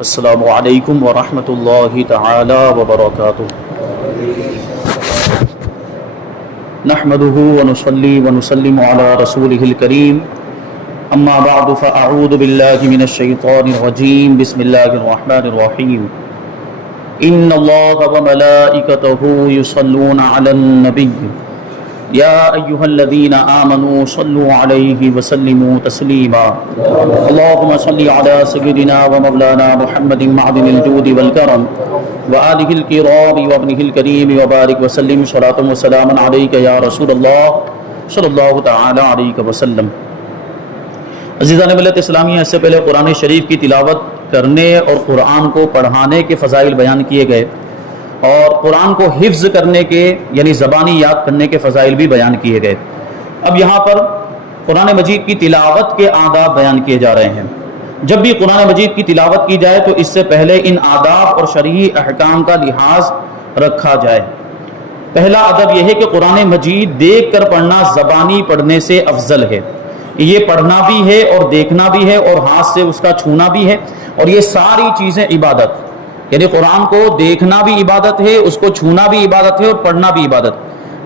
السلام علیکم ورحمۃ اللہ تعالی وبرکاتہ۔ نحمده ونصلي ونسلم على رسوله الكريم، اما بعد فاعوذ باللہ من الشیطان الرجیم، بسم اللہ الرحمن الرحیم۔ ان اللہ وملائکته یصلون علی النبی یا ایہا الذین آمنوا صلوا علیہ وسلموا تسلیما۔ اللہم صل علی سیدنا ومولانا محمد معدن الجود والکرم وآلہ الکرام وابنہ الکریم وبارک وسلم صلاۃ وسلام علیک یا رسول اللہ صلی اللہ تعالی علیہ وسلم۔ عزیزان ملت اسلامیہ، اس سے پہلے قرآن شریف کی تلاوت کرنے اور قرآن کو پڑھانے کے فضائل بیان کیے گئے، اور قرآن کو حفظ کرنے کے یعنی زبانی یاد کرنے کے فضائل بھی بیان کیے گئے۔ اب یہاں پر قرآن مجید کی تلاوت کے آداب بیان کیے جا رہے ہیں۔ جب بھی قرآن مجید کی تلاوت کی جائے تو اس سے پہلے ان آداب اور شرعی احکام کا لحاظ رکھا جائے۔ پہلا ادب یہ ہے کہ قرآن مجید دیکھ کر پڑھنا زبانی پڑھنے سے افضل ہے۔ یہ پڑھنا بھی ہے اور دیکھنا بھی ہے اور ہاتھ سے اس کا چھونا بھی ہے، اور یہ ساری چیزیں عبادت، یعنی قرآن کو دیکھنا بھی عبادت ہے، اس کو چھونا بھی عبادت ہے اور پڑھنا بھی عبادت۔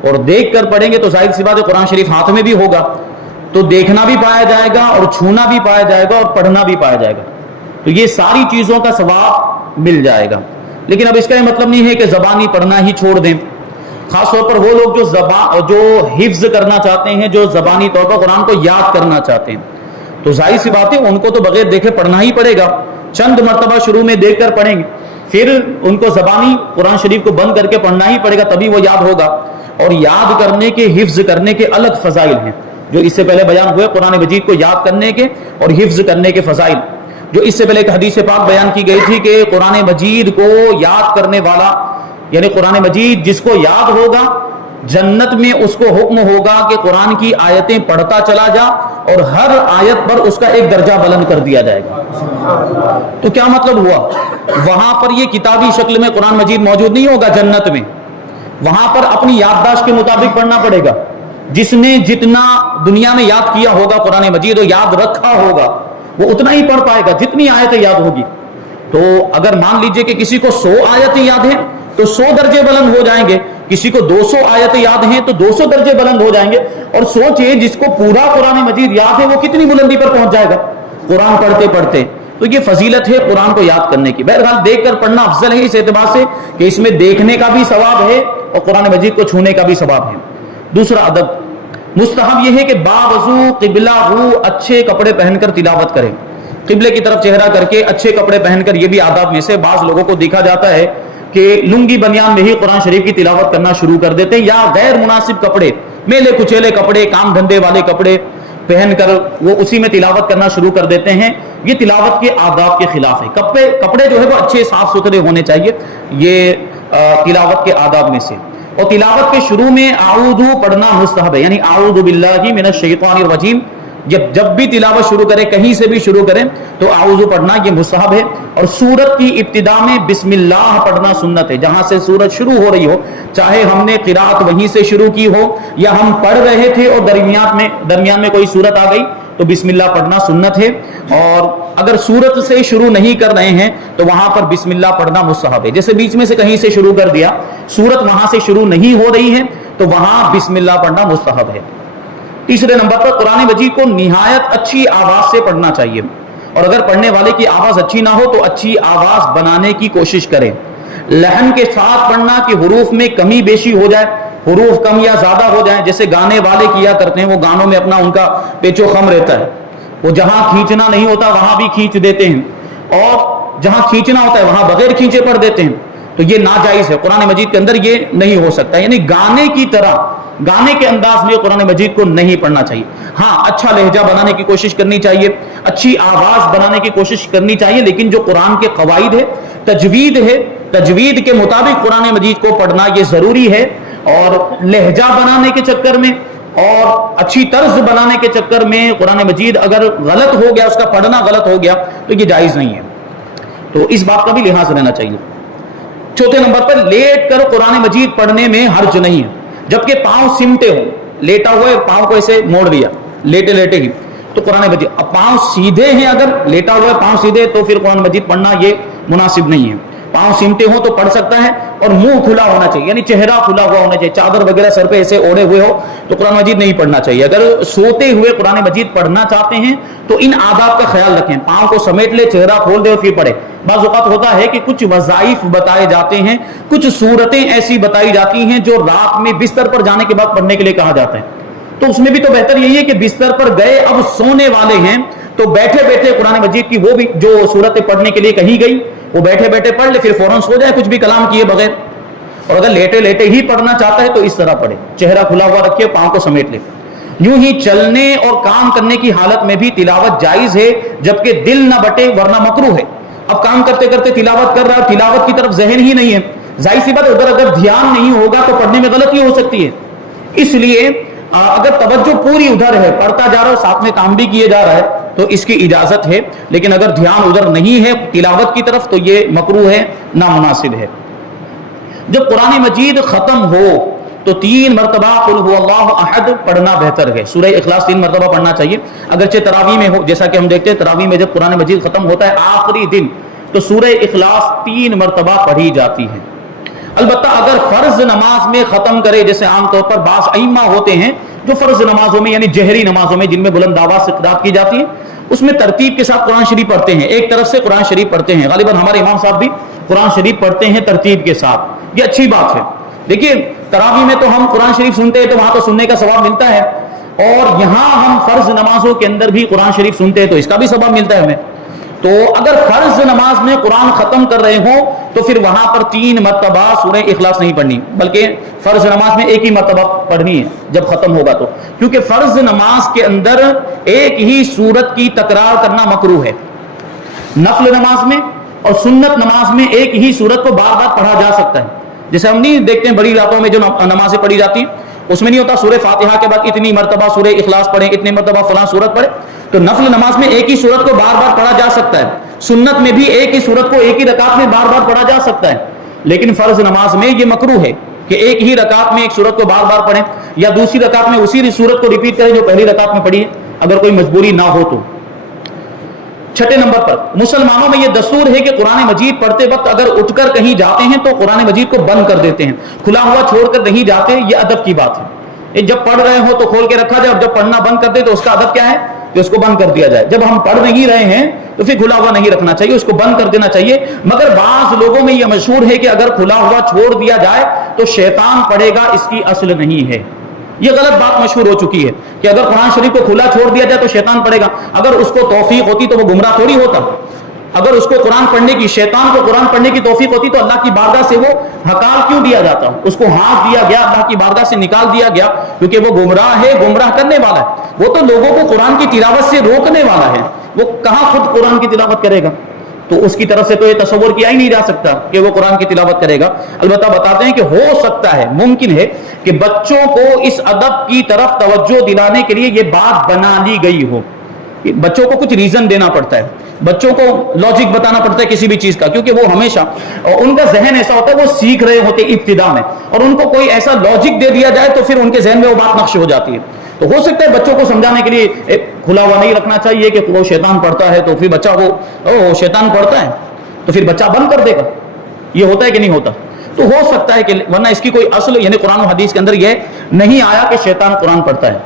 اور دیکھ کر پڑھیں گے تو ظاہر سی بات ہے قرآن شریف ہاتھ میں بھی ہوگا تو دیکھنا بھی پایا جائے گا اور چھونا بھی پایا جائے گا اور پڑھنا بھی پایا جائے گا، تو یہ ساری چیزوں کا ثواب مل جائے گا۔ لیکن اب اس کا یہ مطلب نہیں ہے کہ زبانی پڑھنا ہی چھوڑ دیں۔ خاص طور پر وہ لوگ جو حفظ کرنا چاہتے ہیں، جو زبانی طور پر قرآن کو یاد کرنا چاہتے ہیں، تو ظاہر سی بات ہے ان کو تو بغیر دیکھے پڑھنا ہی پڑے گا۔ چند مرتبہ شروع میں دیکھ کر پڑھیں گے، پھر ان کو زبانی قرآن شریف کو بند کر کے پڑھنا ہی پڑے گا، تبھی وہ یاد ہوگا۔ اور یاد کرنے کے، حفظ کرنے کے الگ فضائل ہیں جو اس سے پہلے بیان ہوئے، قرآن مجید کو یاد کرنے کے اور حفظ کرنے کے فضائل۔ جو اس سے پہلے ایک حدیث پاک بیان کی گئی تھی کہ قرآن مجید کو یاد کرنے والا، یعنی قرآن مجید جس کو یاد ہوگا، جنت میں اس کو حکم ہوگا کہ قرآن کی آیتیں پڑھتا چلا جا اور ہر آیت پر اس کا ایک درجہ بلند کر دیا جائے گا۔ تو کیا مطلب ہوا؟ وہاں پر یہ کتابی شکل میں قرآن مجید موجود نہیں ہوگا جنت میں، وہاں پر اپنی یادداشت کے مطابق پڑھنا پڑے گا۔ جس نے جتنا دنیا میں یاد کیا ہوگا قرآن مجید اور یاد رکھا ہوگا، وہ اتنا ہی پڑھ پائے گا جتنی آیتیں یاد ہوگی۔ تو اگر مان لیجئے کہ کسی کو 100 آیتیں یاد ہیں تو 100 درجے بلند ہو جائیں گے، کسی کو 200 آیتیں یاد ہیں تو 200 درجے بلند ہو جائیں گے۔ اور سوچئے جس کو پورا قرآن مجید یاد ہے وہ کتنی بلندی پر پہنچ جائے گا قرآن پڑھتے پڑھتے۔ تو یہ فضیلت ہے قرآن کو یاد کرنے کی۔ بہرحال دیکھ کر پڑھنا افضل ہے اس اعتبار سے کہ اس میں دیکھنے کا بھی ثواب ہے اور قرآن مجید کو چھونے کا بھی ثواب ہے۔ دوسرا ادب، مستحب یہ ہے کہ باوضو قبلہ رو اچھے کپڑے پہن کر تلاوت کریں، قبلے کی طرف چہرہ کر کے اچھے کپڑے پہن کر۔ یہ بھی آداب میں سے بعض لوگوں کو دیکھا جاتا ہے کہ لنگی بنیان میں ہی قرآن شریف کی تلاوت کرنا شروع کر دیتے ہیں، یا غیر مناسب کپڑے، میلے کچیلے کپڑے، کام دھندے والے کپڑے پہن کر وہ اسی میں تلاوت کرنا شروع کر دیتے ہیں۔ یہ تلاوت کے آداب کے خلاف ہے۔ کپڑے جو ہے وہ اچھے صاف ستھرے ہونے چاہیے، یہ تلاوت کے آداب میں سے۔ اور تلاوت کے شروع میں اعوذ پڑھنا مستحب ہے، یعنی اعوذ باللہ من الشیطان الرجیم۔ جب بھی تلاوت شروع کریں، کہیں سے بھی شروع کریں تو اعوذ پڑھنا یہ مستحب ہے۔ اور سورت کی ابتدا میں بسم اللہ پڑھنا سنت ہے، جہاں سے سورت شروع ہو رہی ہو، چاہے ہم نے قرات وہیں سے شروع کی ہو یا ہم پڑھ رہے تھے اور درمیان میں کوئی سورت آ گئی تو بسم اللہ پڑھنا سنت ہے۔ اور اگر سورت سے شروع نہیں کر رہے ہیں تو وہاں پر بسم اللہ پڑھنا مستحب ہے۔ جیسے بیچ میں سے کہیں سے شروع کر دیا، سورت وہاں سے شروع نہیں ہو رہی ہے تو وہاں بسم اللہ پڑھنا مستحب ہے۔ تیسرے نمبر پر قرآن مجید کو نہایت اچھی آواز سے پڑھنا چاہیے، اور اگر پڑھنے والے کی آواز اچھی نہ ہو تو اچھی آواز بنانے کی کوشش کریں۔ لحن کے ساتھ پڑھنا کہ حروف میں کمی بیشی ہو جائے، حروف کم یا زیادہ ہو جائیں، جیسے گانے والے کیا کرتے ہیں، وہ گانوں میں اپنا ان کا پیچ و خم رہتا ہے، وہ جہاں کھینچنا نہیں ہوتا وہاں بھی کھینچ دیتے ہیں، اور جہاں کھینچنا ہوتا ہے وہاں بغیر کھینچے پڑھ دیتے ہیں، تو یہ ناجائز ہے۔ قرآن مجید کے اندر یہ نہیں ہو سکتا، یعنی گانے کی طرح، گانے کے انداز میں قرآن مجید کو نہیں پڑھنا چاہیے۔ ہاں اچھا لہجہ بنانے کی کوشش کرنی چاہیے، اچھی آواز بنانے کی کوشش کرنی چاہیے، لیکن جو قرآن کے قواعد ہے، تجوید کے مطابق قرآن مجید کو پڑھنا یہ ضروری ہے۔ اور لہجہ بنانے کے چکر میں اور اچھی طرز بنانے کے چکر میں قرآن مجید اگر غلط ہو گیا، اس کا پڑھنا غلط ہو گیا تو یہ جائز نہیں ہے، تو اس بات کا بھی لحاظ رہنا چاہیے۔ چوتھے نمبر پر لیٹ کر قرآن مجید پڑھنے میں حرج نہیں ہے، جبکہ پاؤں سمٹے ہوں، لیٹا ہوا ہے پاؤں کو ایسے موڑ دیا لیٹے لیٹے ہی، تو قرآن مجید، اب پاؤں سیدھے ہیں، اگر لیٹا ہوا ہے پاؤں سیدھے، تو پھر قرآن مجید پڑھنا یہ مناسب نہیں ہے. پاؤں سیمٹے ہوں تو پڑھ سکتا ہے، اور منہ کھلا ہونا چاہیے، یعنی چہرہ کھلا ہوا ہونا چاہیے. چادر وغیرہ سر پہ ایسے اوڑے ہوئے ہو تو قرآن مجید نہیں پڑھنا چاہیے. اگر سوتے ہوئے قرآن مجید پڑھنا چاہتے ہیں تو ان آداب کا خیال رکھیں، پاؤں کو سمیٹ لے، چہرہ کھول دے اور پھر پڑھے. بعض اوقات ہوتا ہے کہ کچھ وظائف بتائے جاتے ہیں، کچھ صورتیں ایسی بتائی جاتی ہیں جو رات میں بستر پر جانے کے بعد پڑھنے کے لیے کہا جاتا ہے. تو اس میں بھی تو بہتر یہی ہے کہ بستر پر گئے، اب سونے والے ہیں، تو بیٹھے بیٹھے قرآن مجید کی وہ بھی جو صورتیں پڑھنے کے لیے کہی گئی وہ بیٹھے بیٹھے پڑھ لے، پھر فوراً سو جائے کچھ بھی کلام کیے بغیر. اور اگر لیٹے لیٹے ہی پڑھنا چاہتا ہے تو اس طرح پڑھے، چہرہ کھلا ہوا رکھے، پاؤں کو سمیٹ لے. یوں ہی چلنے اور کام کرنے کی حالت میں بھی تلاوت جائز ہے، جبکہ دل نہ بٹے ورنہ مکروہ ہے. اب کام کرتے کرتے تلاوت کر رہا ہے، تلاوت کی طرف ذہن ہی نہیں ہے، ظاہر سی بات ادھر اگر دھیان نہیں ہوگا تو پڑھنے میں غلطی ہو سکتی ہے. اس لیے اگر توجہ پوری ادھر ہے، پڑھتا جا رہا ہے، ساتھ میں کام بھی کیے جا رہا ہے، تو اس کی اجازت ہے. لیکن اگر دھیان ادھر نہیں ہے تلاوت کی طرف تو یہ مکروہ ہے، نامناسب ہے. جب قرآن مجید ختم ہو تو 3 مرتبہ قل هو اللہ احد پڑھنا بہتر ہے. سورہ اخلاص 3 مرتبہ پڑھنا چاہیے. اگرچہ تراویح میں ہو، جیسا کہ ہم دیکھتے ہیں تراویح میں جب قرآن مجید ختم ہوتا ہے آخری دن تو سورہ اخلاص 3 مرتبہ پڑھی جاتی ہے. البتہ اگر فرض نماز میں ختم کرے، جیسے عام طور پر بعض ائمہ ہوتے ہیں جو فرض نمازوں میں یعنی جہری نمازوں میں جن میں بلند آواز سے قرات کی جاتی ہے اس میں ترتیب کے ساتھ قرآن شریف پڑھتے ہیں، ایک طرف سے قرآن شریف پڑھتے ہیں. غالباً ہمارے امام صاحب بھی قرآن شریف پڑھتے ہیں ترتیب کے ساتھ، یہ اچھی بات ہے. دیکھیے تراویح میں تو ہم قرآن شریف سنتے ہیں تو وہاں تو سننے کا ثواب ملتا ہے، اور یہاں ہم فرض نمازوں کے اندر بھی قرآن شریف سنتے ہیں تو اس کا بھی ثواب ملتا ہے ہمیں. تو اگر فرض نماز میں قرآن ختم کر رہے ہوں تو پھر وہاں پر 3 مرتبہ سورہ اخلاص نہیں پڑھنی، بلکہ فرض نماز میں ایک ہی مرتبہ پڑھنی ہے جب ختم ہوگا تو، کیونکہ فرض نماز کے اندر ایک ہی سورت کی تکرار کرنا مکروہ ہے. نفل نماز میں اور سنت نماز میں ایک ہی سورت کو بار بار پڑھا جا سکتا ہے. جیسے ہم نہیں دیکھتے ہیں بڑی راتوں میں جو نمازیں پڑھی جاتی ہیں اس میں نہیں ہوتا سورہ فاتحہ کے بعد اتنی مرتبہ سورہ اخلاص پڑھیں، اتنی مرتبہ فلاں سورت پڑھیں. تو نفل نماز میں ایک ہی سورت کو بار بار پڑھا جا سکتا ہے، سنت میں بھی ایک ہی سورت کو ایک ہی رکعت میں بار بار پڑھا جا سکتا ہے. لیکن فرض نماز میں یہ مکروہ ہے کہ ایک ہی رکعت میں ایک سورت کو بار بار پڑھیں، یا دوسری رکعت میں اسی سورت کو ریپیٹ کریں جو پہلی رکعت میں پڑھی ہے اگر کوئی مجبوری نہ ہو تو. 6 نمبر پر مسلمانوں میں یہ دستور ہے کہ قرآن مجید پڑھتے وقت اگر اٹھ کر کہیں جاتے ہیں تو قرآن مجید کو بند کر دیتے ہیں، کھلا ہوا چھوڑ کر نہیں جاتے. یہ ادب کی بات ہے، جب پڑھ رہے ہو تو کھول کے رکھا جائے، اور جب پڑھنا بند کر دے تو اس کا ادب کیا ہے کہ اس کو بند کر دیا جائے. جب ہم پڑھ نہیں رہے ہیں تو پھر کھلا ہوا نہیں رکھنا چاہیے، اس کو بند کر دینا چاہیے. مگر بعض لوگوں میں یہ مشہور ہے کہ اگر کھلا ہوا چھوڑ دیا جائے تو شیطان پڑھے گا، اس کی اصل نہیں ہے. یہ غلط بات مشہور ہو چکی ہے کہ اگر قرآن شریف کو کھلا چھوڑ دیا جائے تو شیطان پڑھے گا. اگر اس کو توفیق ہوتی تو وہ گمراہ تھوڑی ہوتا. اگر اس کو قرآن پڑھنے کی، شیطان کو قرآن پڑھنے کی توفیق ہوتی تو اللہ کی بارگاہ سے وہ ہکال کیوں دیا جاتا؟ اس کو ہاتھ دیا گیا، اللہ کی بارگاہ سے نکال دیا گیا، کیونکہ وہ گمراہ ہے، گمراہ کرنے والا ہے. وہ تو لوگوں کو قرآن کی تلاوت سے روکنے والا ہے، وہ کہاں خود قرآن کی تلاوت کرے گا؟ تو اس کی طرف سے تو یہ تصور کیا ہی نہیں جا سکتا کہ وہ قرآن کی تلاوت کرے گا. البتہ بتاتے ہیں کہ ہو سکتا ہے، ممکن ہے کہ بچوں کو اس ادب کی طرف توجہ دلانے کے لیے یہ بات بنا لی گئی ہو. بچوں کو کچھ ریزن دینا پڑتا ہے، بچوں کو لاجک بتانا پڑتا ہے کسی بھی چیز کا، کیونکہ وہ ہمیشہ ان کا ذہن ایسا ہوتا ہے، وہ سیکھ رہے ہوتے ابتدا میں، اور ان کو کوئی ایسا لاجک دے دیا جائے تو پھر ان کے ذہن میں وہ بات نقش ہو جاتی ہے. تو ہو سکتا ہے بچوں کو سمجھانے کے لیے کھلا ہوا نہیں رکھنا چاہیے کہ وہ شیطان پڑھتا ہے تو پھر بچہ کو شیطان پڑھتا ہے تو پھر بچہ بند کر دے گا. یہ ہوتا ہے کہ نہیں ہوتا؟ تو ہو سکتا ہے کہ ورنہ اس کی کوئی اصل یعنی قرآن و حدیث کے اندر یہ نہیں آیا کہ شیطان قرآن پڑھتا ہے.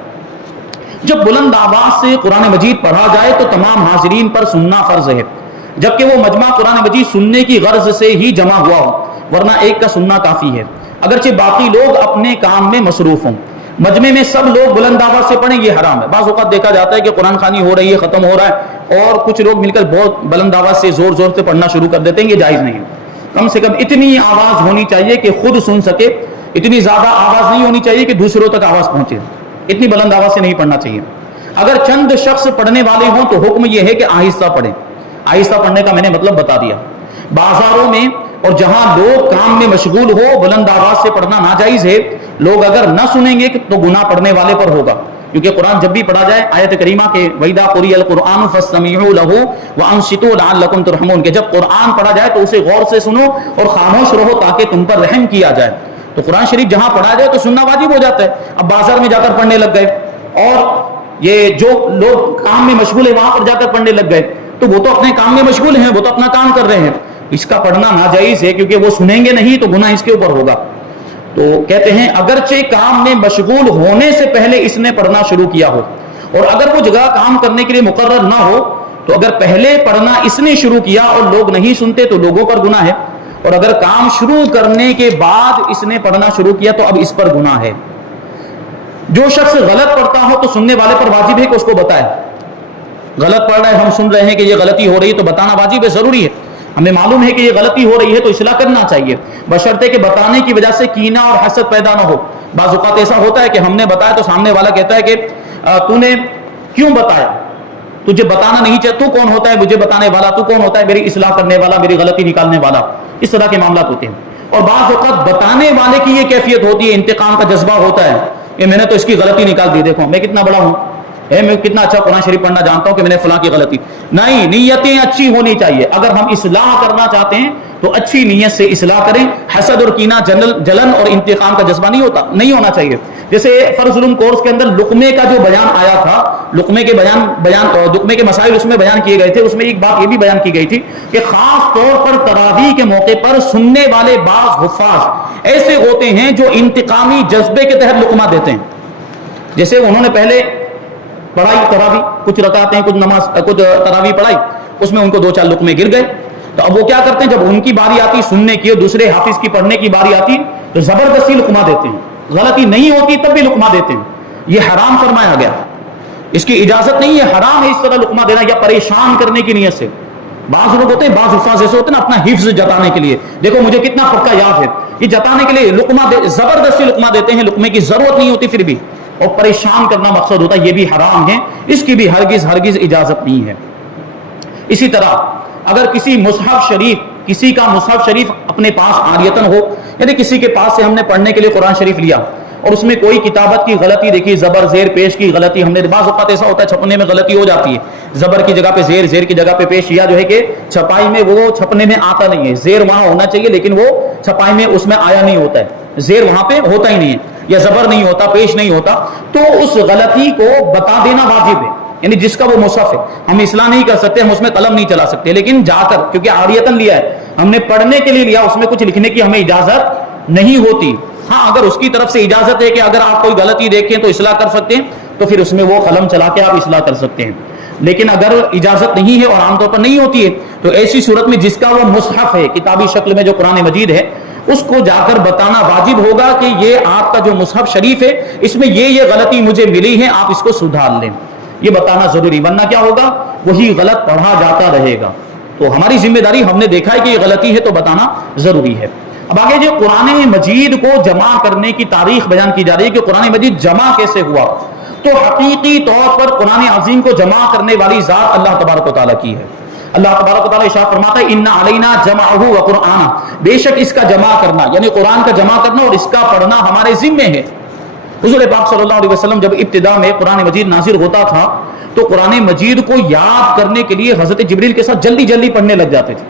جب بلند آواز سے قرآن مجید پڑھا جائے تو تمام حاضرین پر سننا فرض ہے، جبکہ وہ مجمع قرآن مجید سننے کی غرض سے ہی جمع ہوا ہو، ورنہ ایک کا سننا کافی ہے، اگرچہ باقی لوگ اپنے کام میں مصروف ہوں. مجمع میں سب لوگ بلند آواز سے پڑھیں یہ حرام ہے. بعض اوقات دیکھا جاتا ہے کہ قرآن خوانی ہو رہی ہے، ختم ہو رہا ہے، اور کچھ لوگ مل کر بہت بلند آواز سے زور زور سے پڑھنا شروع کر دیتے ہیں. یہ جائز نہیں ہے. کم سے کم اتنی آواز ہونی چاہیے کہ خود سن سکے، اتنی زیادہ آواز نہیں ہونی چاہیے کہ دوسروں تک آواز پہنچے. اتنی بلند آواز سے نہیں پڑھنا چاہیے. اگر چند شخص پڑھنے والے ہوں تو حکم یہ ہے کہ آہستہ پڑھیں. آہستہ پڑھنے کا میں نے مطلب بتا دیا. بازاروں میں اور جہاں لوگ کام میں مشغول ہو بلند آواز سے پڑھنا ناجائز ہے. لوگ اگر نہ سنیں گے تو گناہ پڑھنے والے پر ہوگا، کیونکہ قرآن جب بھی پڑھا جائے آیت کریمہ کے وَإِذَا قُرِئَ الْقُرْآنُ فَاسْتَمِعُوا لَهُ وَأَنصِتُوا لَعَلَّكُمْ تُرْحَمُونَ کہ جب قرآن پڑھا جائے تو اسے غور سے سنو اور خاموش رہو تاکہ تم پر رحم کیا جائے. تو قرآن شریف جہاں پڑھا جائے تو سننا واجب ہو جاتا ہے. اب بازار میں جا کر پڑھنے لگ گئے اور یہ جو لوگ کام میں مشغول ہے وہاں پر جا کر پڑھنے لگ گئے، تو وہ تو اپنے کام میں مشغول ہیں، وہ تو اپنا کام کر رہے ہیں، اس کا پڑھنا ناجائز ہے کیونکہ وہ سنیں گے نہیں تو گناہ اس کے اوپر ہوگا۔ تو کہتے ہیں اگرچہ کام میں مشغول ہونے سے پہلے اس نے پڑھنا شروع کیا ہو، اور اگر وہ جگہ کام کرنے کے لیے مقرر نہ ہو تو اگر پہلے پڑھنا اس نے شروع کیا اور لوگ نہیں سنتے تو لوگوں پر گناہ ہے، اور اگر کام شروع کرنے کے بعد اس نے پڑھنا شروع کیا تو اب اس پر گناہ ہے۔ جو شخص غلط پڑھتا ہو تو سننے والے پر واجب ہے کہ اس کو بتائے، غلط پڑھ رہا ہے، ہم سن رہے ہیں کہ یہ غلطی ہو رہی ہے تو بتانا واجب ہے، ضروری ہے، ہمیں معلوم ہے کہ یہ غلطی ہو رہی ہے تو اصلاح کرنا چاہیے، بشرطے کہ بتانے کی وجہ سے کینہ اور حسد پیدا نہ ہو۔ بعض اوقات ایسا ہوتا ہے کہ ہم نے بتایا تو سامنے والا کہتا ہے کہ تو نے کیوں بتایا، تجھے بتانا نہیں چاہیے، تو کون ہوتا ہے مجھے بتانے والا، تو کون ہوتا ہے میری اصلاح کرنے والا، میری غلطی نکالنے والا، اس طرح کے معاملات ہوتے ہیں۔ اور بعض اوقات بتانے والے کی یہ کیفیت ہوتی ہے، انتقام کا جذبہ ہوتا ہے کہ میں نے تو اس کی غلطی نکال دی، دیکھو میں کتنا بڑا ہوں، میں کتنا اچھا قرآن شریف پڑھنا جانتا ہوں کہ میں نے فلاں کی غلطی۔ نہیں، نیتیں اچھی ہونی چاہیے، اگر ہم اصلاح کرنا چاہتے ہیں تو اچھی نیت سے اصلاح کریں، حسد اور کینہ، جلن اور انتقام کا جذبہ نہیں ہونا چاہیے۔ جیسے فرض علوم کورس کے اندر لقمے کا جو بیان آیا تھا، لقمے کے مسائل اس میں بیان کیے گئے تھے، اس میں ایک بات یہ بھی بیان کی گئی تھی کہ خاص طور پر تراویح کے موقع پر سننے والے بعض حفاظ ایسے ہوتے ہیں جو انتقامی جذبے کے تحت لقمہ دیتے ہیں۔ جیسے انہوں نے پہلے پڑھائی تراویح، کچھ رکعتیں، کچھ تراویح پڑھائی، اس میں ان کو 2-4 لقمے گر گئے، تو اب وہ کیا کرتے ہیں، جب ان کی باری آتی سننے کی اور دوسرے حافظ کی پڑھنے کی باری آتی تو زبردستی لقمہ دیتے ہیں، غلطی نہیں ہوتی تب بھی لقمہ دیتے ہیں، یہ حرام فرمایا گیا، اس کی اجازت نہیں ہے، حرام ہے اس طرح لقمہ دینا یا پریشان کرنے کی نیت سے۔ بعض لوگ ہوتے ہیں، بعض حفاظ ایسے ہوتے ہیں نا اپنا حفظ جتانے کے لیے، دیکھو مجھے کتنا پکا یاد ہے، یہ جتانے کے لیے لقمہ زبردستی لقمہ دیتے ہیں، لقمے کی ضرورت نہیں ہوتی پھر بھی، اور پریشان کرنا مقصد ہوتا ہے، یہ بھی حرام ہے، اس کی بھی ہرگز اجازت نہیں ہے۔ اسی طرح اگر کسی کا مصحف شریف اپنے پاس عاریتن ہو، یعنی کسی کے پاس سے ہم نے پڑھنے کے لیے قرآن شریف لیا اور اس میں کوئی کتابت کی غلطی دیکھی، زبر زیر پیش کی غلطی ہم نے، بعض اوقات ایسا ہوتا ہے چھپنے میں غلطی ہو جاتی ہے، زبر کی جگہ پہ زیر، زیر کی جگہ پہ پیش، یا جو ہے کہ چھپائی میں وہ چھپنے میں آتا نہیں ہے، زیر وہاں ہونا چاہیے لیکن وہ چھپائی میں اس میں آیا نہیں ہوتا ہے، زیر وہاں پہ ہوتا ہی نہیں ہے، یا زبر نہیں ہوتا، پیش نہیں ہوتا، تو اس غلطی کو بتا دینا واجب ہے، یعنی جس کا وہ مصحف ہے، ہم اصلاح نہیں کر سکتے، ہم اس میں قلم نہیں چلا سکتے، لیکن جا کر، کیونکہ عاریتن لیا ہے ہم نے، پڑھنے کے لیے لیا، اس میں کچھ لکھنے کی ہمیں اجازت نہیں ہوتی، ہاں اگر اس کی طرف سے اجازت ہے کہ اگر آپ کوئی غلطی دیکھیں تو اصلاح کر سکتے ہیں تو پھر اس میں وہ قلم چلا کے آپ اصلاح کر سکتے ہیں، لیکن اگر اجازت نہیں ہے اور عام طور پر نہیں ہوتی ہے تو ایسی صورت میں جس کا وہ مصحف ہے، کتابی شکل میں جو قرآن مجید ہے، اس کو جا کر بتانا واجب ہوگا کہ یہ آپ کا جو مصحف شریف ہے اس میں یہ غلطی مجھے ملی ہے، آپ اس کو سدھار لیں، یہ بتانا ضروری، ورنہ کیا ہوگا، وہی غلط پڑھا جاتا رہے گا۔ تو ہماری ذمہ داری، ہم نے دیکھا ہے کہ یہ غلطی ہے تو بتانا ضروری ہے۔ اب آگے جو قرآن مجید کو جمع کرنے کی تاریخ بیان کی جا رہی ہے کہ قرآن مجید جمع کیسے ہوا، تو حقیقی طور پر قرآن عظیم کو جمع کرنے والی ذات اللہ تبارک و تعالیٰ کی ہے۔ اللہ تبارک و تعالیٰ ارشاد فرماتا ہے اِنَّ عَلَيْنَا جَمْعَهُ وَقُرْآنَهُ، بے شک اس کا جمع کرنا یعنی قرآن کا جمع کرنا اور اس کا پڑھنا ہمارے ذمے ہے۔ حضور پاک صلی اللہ علیہ وسلم جب ابتدا میں قرآن مجید نازل ہوتا تھا تو قرآن مجید کو یاد کرنے کے لیے حضرت جبریل کے ساتھ جلدی جلدی پڑھنے لگ جاتے تھے،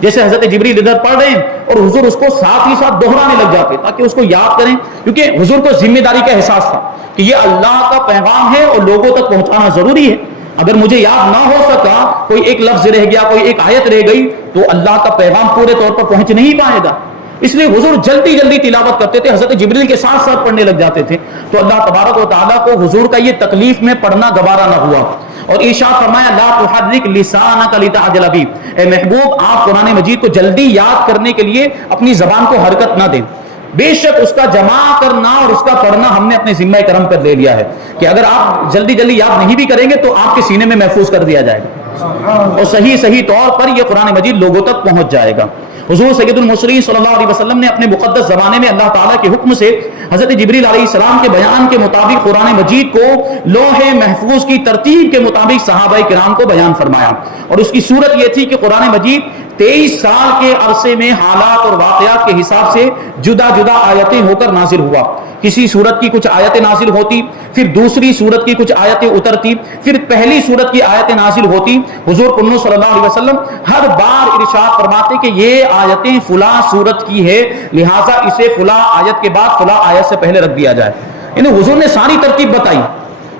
جیسے حضرت جبریل ادھر پڑھ رہے ہیں اور حضور اس کو ساتھ ہی ساتھ دہرانے لگ جاتے تاکہ اس کو یاد کریں، کیونکہ حضور کو ذمہ داری کا احساس تھا کہ یہ اللہ کا پیغام ہے اور لوگوں تک پہنچانا ضروری ہے، اگر مجھے یاد نہ ہو سکا، کوئی ایک لفظ رہ گیا، کوئی ایک آیت رہ گئی تو اللہ کا پیغام پورے طور پر پہنچ نہیں پائے گا، اس لیے حضور جلدی جلدی تلاوت کرتے تھے، حضرت جبریل کے ساتھ ساتھ پڑھنے لگ جاتے تھے، تو اللہ تبارک و تعالیٰ کو حضور کا یہ تکلیف میں پڑھنا گوارا نہ ہوا، اور ارشاد فرمایا لا تحرک لسانک لتعجل بہ، اے محبوب آپ قرآن مجید کو جلدی یاد کرنے کے لیے اپنی زبان کو حرکت نہ دیں، بے شک اس کا جمع کرنا اور اس کا پڑھنا ہم نے اپنے ذمہ کرم پر لے لیا ہے کہ اگر آپ جلدی جلدی یاد نہیں بھی کریں گے تو آپ کے سینے میں محفوظ کر دیا جائے گا اور صحیح طور پر یہ قرآن مجید لوگوں تک پہنچ جائے گا۔ حضور سید المرسلین صلی اللہ علیہ وسلم نے اپنے مقدس زمانے میں اللہ تعالیٰ کے حکم سے حضرت جبریل علیہ السلام کے بیان کے مطابق قرآن مجید کو لوح محفوظ کی ترتیب کے مطابق صحابہ کرام کو بیان فرمایا، اور اس کی صورت یہ تھی کہ قرآن مجید 23 سال کے عرصے میں حالات اور واقعات کے حساب سے جدا جدا آیتیں ہو کر نازل ہوا، کسی سورت کی کچھ آیتیں نازل ہوتی، پھر دوسری سورت کی کچھ آیتیں اترتی، پھر پہلی سورت کی آیتیں نازل ہوتی، حضور پنو صلی اللہ علیہ وسلم ہر بار ارشاد فرماتے کہ یہ آیتیں فلاں سورت کی ہے، لہٰذا اسے فلاں آیت کے بعد فلاں آیت سے پہلے رکھ دیا جائے، یعنی حضور نے ساری ترتیب بتائی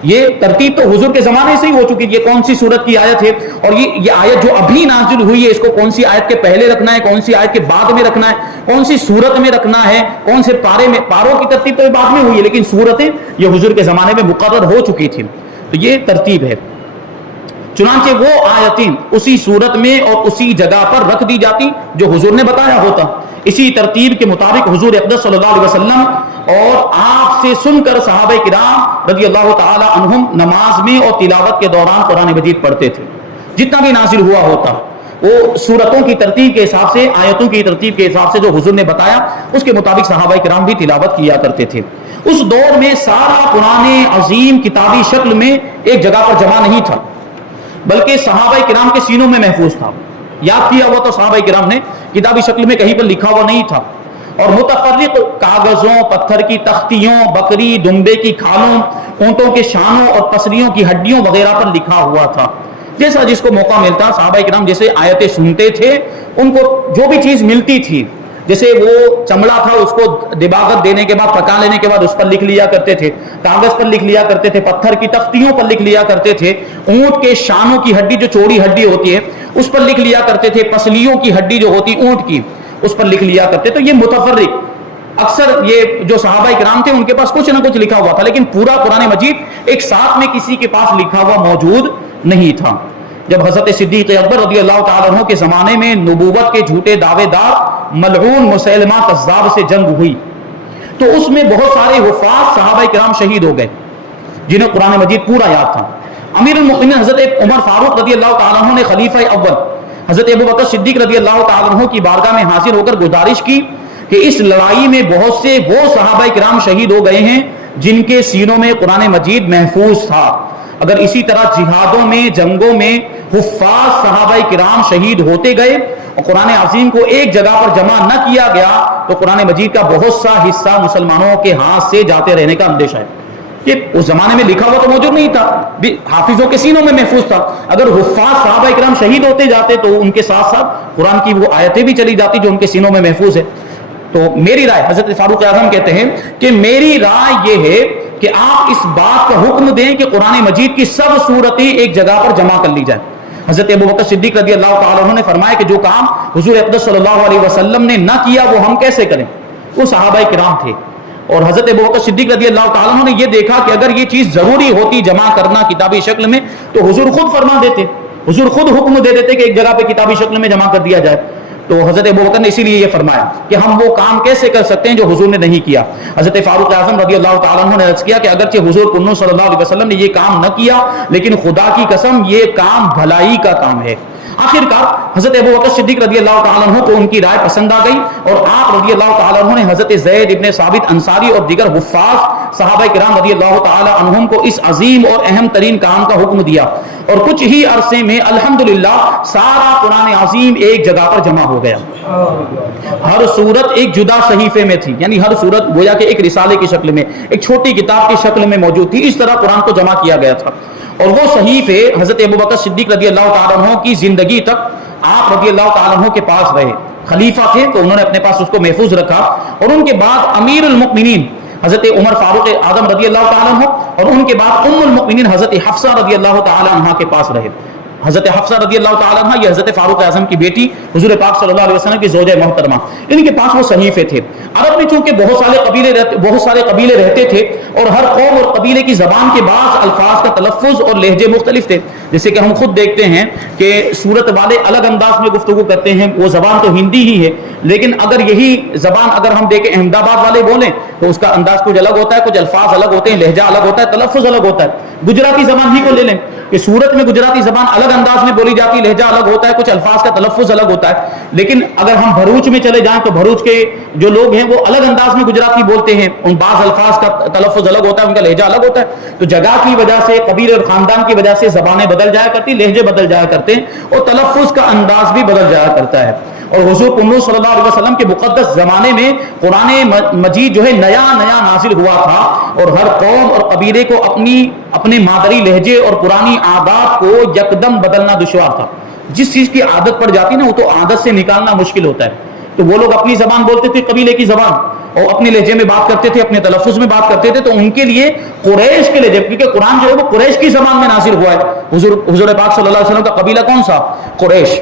یہ ترتیب تو حضور کے زمانے سے ہی ہو چکی. یہ کون سی سورت کی آیت ہے اور یہ آیت جو ابھی نازل ہوئی ہے اس کو کون سی آیت کے پہلے رکھنا ہے, کون سی آیت کے بعد میں رکھنا ہے, کون سی سورت میں رکھنا ہے, کون سے پارے میں, پاروں کی ترتیب تو بعد میں ہوئی ہے لیکن سورتیں یہ حضور کے زمانے میں مقرر ہو چکی تھی. تو یہ ترتیب ہے. چنانچہ وہ آیتیں اسی صورت میں اور اسی جگہ پر رکھ دی جاتی جو حضور نے بتایا ہوتا. اسی ترتیب کے مطابق حضور اقدس صلی اللہ علیہ وسلم اور آپ سے سن کر صحابہ کرام رضی اللہ تعالی عنہم نماز میں اور تلاوت کے دوران قرآن مجید پڑھتے تھے. جتنا بھی نازل ہوا ہوتا وہ صورتوں کی ترتیب کے حساب سے, آیتوں کی ترتیب کے حساب سے جو حضور نے بتایا اس کے مطابق صحابہ کرام بھی تلاوت کیا کرتے تھے. اس دور میں سارا قرآن عظیم کتابی شکل میں ایک جگہ پر جمع نہیں تھا بلکہ صحابہ کرام کے سینوں میں محفوظ تھا. یاد کیا ہوا تو صحابہ کرام نے کتابی شکل میں کہیں پر لکھا ہوا نہیں تھا, اور متفرق کاغذوں, پتھر کی تختیوں, بکری دمبے کی کھالوں, اونٹوں کے شانوں اور پسلیوں کی ہڈیوں وغیرہ پر لکھا ہوا تھا. جیسا جس کو موقع ملتا صحابہ کرام جیسے آیتیں سنتے تھے ان کو جو بھی چیز ملتی تھی, جیسے وہ چمڑا تھا اس کو دباغت دینے کے بعد, پکا لینے کے بعد اس پر لکھ لیا کرتے تھے, کاغذ پر لکھ لیا کرتے تھے, پتھر کی تختیوں پر لکھ لیا کرتے تھے, اونٹ کے شانوں کی ہڈی جو چوڑی ہڈی ہوتی ہے اس پر لکھ لیا کرتے تھے, پسلیوں کی ہڈی جو ہوتی اونٹ کی اس پر لکھ لیا کرتے. تو یہ متفرق اکثر یہ جو صحابہ کرام تھے ان کے پاس کچھ نہ کچھ لکھا ہوا تھا, لیکن پورا قرآن مجید ایک ساتھ میں کسی کے پاس لکھا ہوا موجود نہیں تھا. جب حضرت صدیق اکبر رضی اللہ تعالیٰ عنہ کے زمانے میں نبوت کے جھوٹے دعوے دار ملعون مسیلمہ کذاب سے جنگ ہوئی تو اس میں بہت سارے حفاظ صحابہ کرام شہید ہو گئے جنہیں قرآن مجید پورا یاد تھا. امیر المؤمنین حضرت عمر فاروق رضی اللہ تعالیٰ عنہ نے خلیفہ اول حضرت ابوبکر صدیق رضی اللہ تعالیٰ عنہ کی بارگاہ میں حاضر ہو کر گزارش کی کہ اس لڑائی میں بہت سے وہ صحابہ کرام شہید ہو گئے ہیں جن کے سینوں میں قرآن مجید محفوظ تھا. اگر اسی طرح جہادوں میں, جنگوں میں حفاظ صحابہ کرام شہید ہوتے گئے اور قرآن عظیم کو ایک جگہ پر جمع نہ کیا گیا تو قرآن مجید کا بہت سا حصہ مسلمانوں کے ہاتھ سے جاتے رہنے کا اندیشہ ہے. یہ اس زمانے میں لکھا ہوا تو موجود نہیں تھا, حافظوں کے سینوں میں محفوظ تھا. اگر حفاظ صحابہ کرام شہید ہوتے جاتے تو ان کے ساتھ ساتھ قرآن کی وہ آیتیں بھی چلی جاتی جو ان کے سینوں میں محفوظ ہے. تو میری رائے, حضرت فاروق اعظم کہتے ہیں کہ میری رائے یہ ہے کہ آپ اس بات کا حکم دیں کہ قرآن مجید کی سب صورتیں ایک جگہ پر جمع کر لی جائیں. حضرت ابوبکر صدیق رضی اللہ تعالیٰ عنہ نے فرمایا کہ جو کام حضور اقدس صلی اللہ علیہ وسلم نے نہ کیا وہ ہم کیسے کریں. وہ صحابہ کرام تھے اور حضرت ابوبکر صدیق رضی اللہ تعالیٰ عنہ نے یہ دیکھا کہ اگر یہ چیز ضروری ہوتی جمع کرنا کتابی شکل میں تو حضور خود فرما دیتے, حضور خود حکم دے دیتے کہ ایک جگہ پہ کتابی شکل میں جمع کر دیا جائے. تو حضرت ابوبکر نے اسی لیے یہ فرمایا کہ ہم وہ کام کیسے کر سکتے ہیں جو حضور نے نہیں کیا. حضرت فاروق اعظم رضی اللہ تعالیٰ عنہ نے عرض کیا کہ اگرچہ حضور کنو صلی اللہ علیہ وسلم نے یہ کام نہ کیا لیکن خدا کی قسم یہ کام بھلائی کا کام ہے. آخر کار حضرت ابوبکر صدیق رضی اللہ تعالیٰ عنہ کو ان کی رائے پسند آ گئی اور آپ رضی اللہ تعالیٰ عنہ نے حضرت زید ابن ثابت انصاری اور دیگر حفاظ صحابہ کرام رضی اللہ تعالیٰ عنہم کو اس عظیم اور اہم ترین کام کا حکم دیا اور کچھ ہی عرصے میں الحمدللہ سارا قرآن عظیم ایک جگہ پر جمع ہو گیا. ہر سورت ایک جدا صحیفے میں تھی, یعنی ہر سورت گویا کہ ایک رسالے کی شکل میں, ایک چھوٹی کتاب کی شکل میں موجود تھی. اس طرح قرآن کو جمع کیا گیا تھا اور وہ صحیفے حضرت ابوبکر صدیق رضی اللہ تعالیٰ عنہ کی زندگی تک آپ رضی اللہ تعالیٰ عنہ کے پاس رہے. خلیفہ تھے تو انہوں نے اپنے پاس اس کو محفوظ رکھا اور ان کے بعد امیر المؤمنین حضرت عمر فاروق اعظم رضی اللہ تعالیٰ عنہ اور ان کے بعد ام المؤمنین حضرت حفصہ رضی اللہ تعالیٰ عنہ کے پاس رہے. حضرت حفصہ رضی اللہ تعالیٰ عنہ یہ حضرت فاروق اعظم کی بیٹی حضور پاک صلی اللہ علیہ وسلم کی زوجہ محترمہ, ان کے پاس وہ صحیفے تھے. عرب میں چونکہ بہت سارے قبیلے رہتے تھے اور ہر قوم اور قبیلے کی زبان کے بعض الفاظ کا تلفظ اور لہجے مختلف تھے. جیسے کہ ہم خود دیکھتے ہیں کہ سورت والے الگ انداز میں گفتگو کرتے ہیں, وہ زبان تو ہندی ہی ہے لیکن اگر یہی زبان اگر ہم دیکھیں احمد آباد والے بولیں تو اس کا انداز کچھ الگ ہوتا ہے, کچھ الفاظ الگ ہوتے ہیں, لہجہ الگ ہوتا ہے, تلفظ الگ ہوتا ہے. گجراتی زبان ہی کو لے لیں کہ سورت میں گجراتی زبان الگ انداز میں بولی جاتی, لہجہ الگ ہوتا ہے, کچھ الفاظ کا تلفظ الگ ہوتا ہے. لیکن اگر ہم بھروچ میں چلے جائیں تو بھروچ کے جو لوگ ہیں وہ الگ انداز میں گجراتی بولتے ہیں, ان بعض الفاظ کا تلفظ الگ ہوتا ہے, ان کا لہجہ الگ ہوتا ہے. تو جگہ کی وجہ سے, قبیلے اور خاندان کی وجہ سے زبانیں بدل جایا کرتی, لہجے بدل جایا کرتے ہیں اور تلفظ کا انداز بھی بدل جایا کرتا ہے. اور حضور صلی اللہ علیہ وسلم کے مقدس زمانے میں قرآن مجید جو ہے نیا نازل ہوا تھا اور ہر قوم اور قبیلے کو اپنے مادری لہجے اور پرانی عادات کو یکدم بدلنا دشوار تھا. جس چیز کی عادت پڑ جاتی نا وہ تو عادت سے نکالنا مشکل ہوتا ہے. تو وہ لوگ اپنی زبان بولتے تھے، قبیلے کی زبان، اور اپنے لہجے میں بات کرتے تھے، اپنے تلفظ میں بات کرتے تھے، تو ان کے لیے قریش کے لہجے، کیونکہ قرآن جو ہے وہ قریش کی زبان میں نازل ہوا ہے. حضور پاک صلی اللہ علیہ وسلم کا قبیلہ کون سا؟ قریش.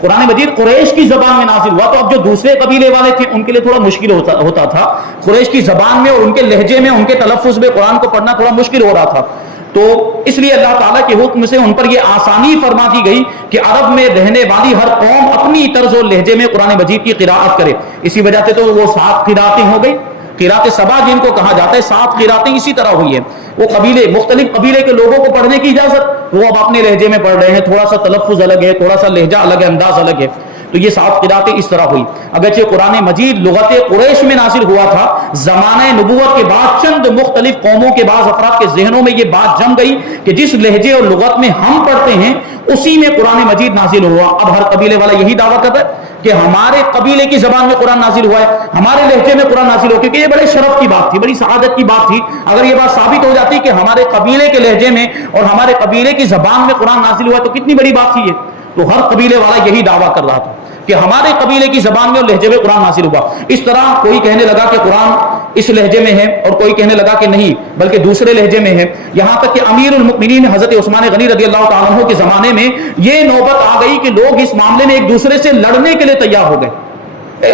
قرآن مجید قریش کی زبان میں نازل ہوا، تو اب جو دوسرے قبیلے والے تھے ان کے لیے تھوڑا مشکل ہوتا تھا قریش کی زبان میں اور ان کے لہجے میں، ان کے تلفظ میں قرآن کو پڑھنا تھوڑا مشکل ہو رہا تھا. تو اس لیے اللہ تعالیٰ کے حکم سے ان پر یہ آسانی فرما دی گئی کہ عرب میں رہنے والی ہر قوم اپنی طرز و لہجے میں قرآن مجید کی قراءت کرے. اسی وجہ سے تو وہ 7 قراءتیں ہو گئی. قراءت سبا جن کو کہا جاتا ہے، 7 قراءتیں اسی طرح ہوئی ہیں. وہ مختلف قبیلے کے لوگوں کو پڑھنے کی اجازت، وہ اب اپنے لہجے میں پڑھ رہے ہیں، تھوڑا سا تلفظ الگ ہے، تھوڑا سا لہجہ الگ ہے، انداز الگ ہے. تو یہ 7 قراءتیں اس طرح ہوئی. اگرچہ قرآن مجید لغت قریش میں نازل ہوا تھا، زمانہ نبوت کے بعد چند مختلف قوموں کے بعض افراد کے ذہنوں میں یہ بات جم گئی کہ جس لہجے اور لغت میں ہم پڑھتے ہیں اسی میں قرآن مجید نازل ہوا. اب ہر قبیلے والا یہی دعویٰ کرتا ہے کہ ہمارے قبیلے کی زبان میں قرآن نازل ہوا ہے، ہمارے لہجے میں قرآن نازل ہوا، کیونکہ یہ بڑے شرف کی بات تھی، بڑی سعادت کی بات تھی. اگر یہ بات ثابت ہو جاتی کہ ہمارے قبیلے کے لہجے میں اور ہمارے قبیلے کی زبان میں قرآن نازل ہوا تو کتنی بڑی بات تھی یہ. تو ہر قبیلے والا یہی دعویٰ کر رہا تھا کہ ہمارے قبیلے کی زبان میں اور لہجے میں قرآن نازل ہوا. اس طرح کوئی کہنے لگا کہ قرآن اس لہجے میں ہے اور کوئی کہنے لگا کہ نہیں بلکہ دوسرے لہجے میں ہے. یہاں تک کہ امیر المؤمنین حضرت عثمان غنی رضی اللہ تعالیٰ عنہ کے زمانے میں یہ نوبت آ گئی کہ لوگ اس معاملے میں ایک دوسرے سے لڑنے کے لیے تیار ہو گئے.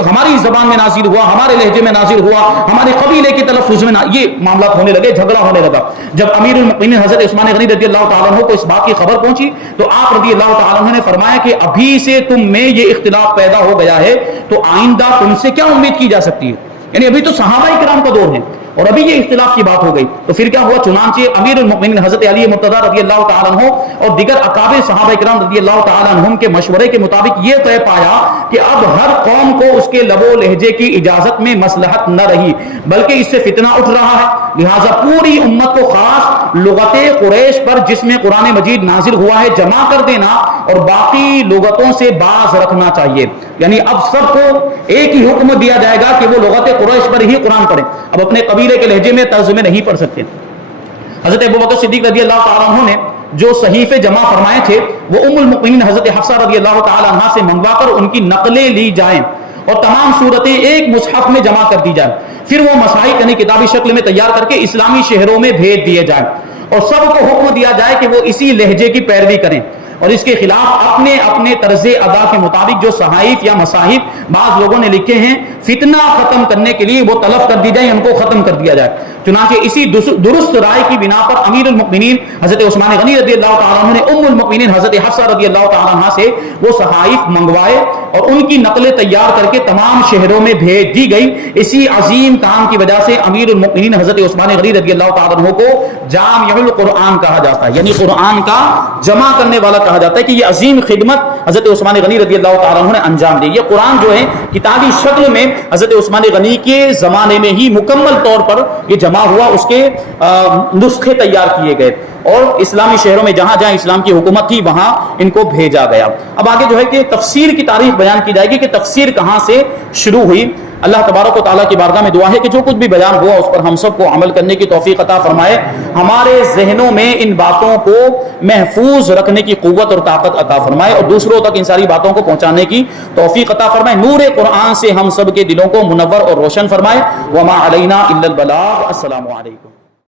ہماری زبان میں نازل ہوا، ہمارے لہجے میں نازل ہوا، ہمارے قبیلے کے تلفظ میں یہ معاملات ہونے لگے، جھگڑا ہونے لگا. جب امیر المؤمنین حضرت عثمان غنی رضی اللہ تعالیٰ عنہ کو اس بات کی خبر پہنچی تو آپ رضی اللہ تعالیٰ عنہ نے فرمایا کہ ابھی سے تم میں یہ اختلاف پیدا ہو گیا ہے تو آئندہ تم سے کیا امید کی جا سکتی ہے. یعنی ابھی تو صحابہ کرام کا دور ہے اور ابھی یہ اختلاف کی بات ہو گئی. تو پھر کیا ہوا؟ چنانچہ امیر المؤمنین حضرت علی مرتضیٰ رضی اللہ تعالیٰ عنہ اور دیگر اکابر صحابہ کرام رضی اللہ تعالیٰ عنہم کے مشورے کے مطابق یہ طے پایا کہ اب ہر قوم کو اس کے لب و لہجے کی اجازت میں مصلحت نہ رہی بلکہ اس سے فتنہ اٹھ رہا ہے. لہٰذا پوری امت کو خاص لغت قریش پر جس میں قرآن مجید نازل ہوا ہے جمع کر دینا اور باقی لغتوں سے باز رکھنا چاہیے. یعنی اب سب کو ایک ہی حکم دیا جائے گا کہ وہ لغت قریش پر ہی قرآن پڑھیں، اب اپنے قبیلے کے لہجے میں طرز میں نہیں پڑھ سکتے. حضرت ابوبکر صدیق رضی اللہ تعالیٰ عنہ نے جو صحیفے جمع فرمائے تھے وہ ام المؤمنین حضرت حفصہ رضی اللہ تعالیٰ عنہ سے منگوا کر ان کی نقلیں لی جائیں اور تمام صورتیں ایک مصحف میں جمع کر دی جائیں. پھر وہ مصاحف یعنی کتابی شکل میں تیار کر کے اسلامی شہروں میں بھیج دیے جائیں اور سب کو حکم دیا جائے کہ وہ اسی لہجے کی پیروی کریں اور اس کے خلاف اپنے اپنے طرز ادا کے مطابق جو صحائف یا مصاحف بعض لوگوں نے لکھے ہیں فتنہ ختم کرنے کے لیے وہ تلف کر دی جائے، ان کو ختم کر دیا جائے. چنانچہ اسی درست رائے کی بنا پر امیر المؤمنین حضرت عثمان غنی رضی اللہ تعالیٰ عنہ نے ام المؤمنین حضرت حفصہ رضی اللہ تعالیٰ عنہ سے وہ صحائف منگوائے اور ان کی نقلیں تیار کر کے تمام شہروں میں بھیج دی گئی. اسی عظیم کام کی وجہ سے امیر المؤمنین حضرت عثمان غنی رضی اللہ تعالیٰ عنہ کو جامع القرآن کہا جاتا ہے، یعنی قرآن کا جمع کرنے والا کہا جاتا ہے کہ یہ عظیم خدمت حضرت عثمان غنی رضی اللہ تعالیٰ عنہ نے انجام دی. یہ قرآن جو ہے کتابی شکل میں حضرت عثمان غنی کے زمانے میں ہی مکمل طور پر یہ جمع ہوا، اس کے نسخے تیار کیے گئے اور اسلامی شہروں میں جہاں جہاں اسلام کی حکومت تھی وہاں ان کو بھیجا گیا. اب آگے جو ہے کہ تفسیر کی تاریخ بیان کی جائے گی کہ تفسیر کہاں سے شروع ہوئی. اللہ تبارک و تعالیٰ کی بارگاہ میں دعا ہے کہ جو کچھ بھی بیان ہوا اس پر ہم سب کو عمل کرنے کی توفیق عطا فرمائے، ہمارے ذہنوں میں ان باتوں کو محفوظ رکھنے کی قوت اور طاقت عطا فرمائے اور دوسروں تک ان ساری باتوں کو پہنچانے کی توفیق عطا فرمائے. نور قرآن سے ہم سب کے دلوں کو منور اور روشن فرمائے. وما علینا الا البلاغ. السلام علیکم.